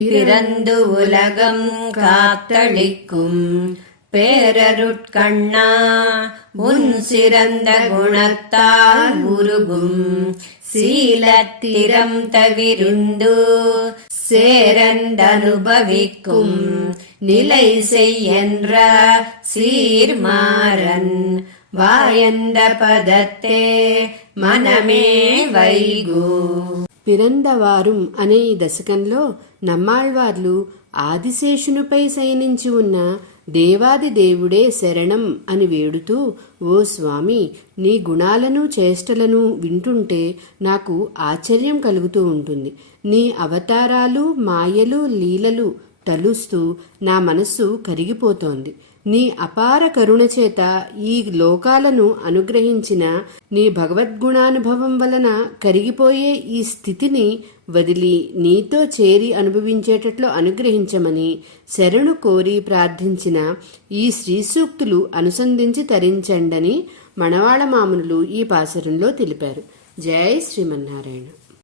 பிறந்து உலகம் காத்தளிக்கும் பேரருட்கண்ணா, உன் சிறந்த குணத்தால் உருகும் சீலத்திரம் தவிர்ந்து சேரந்தனுபவிக்கும் நிலை செய்யென்ற சீர்மாறன் வாயந்த పదతే మనమే వైగు. పిరందవారుం అనే ఈ దశకంలో నమ్మాళ్వార్లు ఆదిశేషునిపై శయనించి ఉన్న దేవాది దేవుడే శరణం అని వేడుతూ, ఓ స్వామి, నీ గుణాలను చేష్టలను వింటుంటే నాకు ఆశ్చర్యం కలుగుతూ ఉంటుంది. నీ అవతారాలు, మాయలు, లీలలు తలుస్తూ నా మనస్సు కరిగిపోతోంది. నీ అపార కరుణ చేత ఈ లోకాలను అనుగ్రహించిన నీ భగవద్గుణానుభవం వలన కరిగిపోయే ఈ స్థితిని వదిలి నీతో చేరి అనుభవించేటట్లు అనుగ్రహించమని శరణు కోరి ప్రార్థించిన ఈ శ్రీసూక్తులు అనుసంధించి తరించండని మణవాళ మామునులు ఈ పాసురంలో తెలిపారు. జై శ్రీమన్నారాయణ.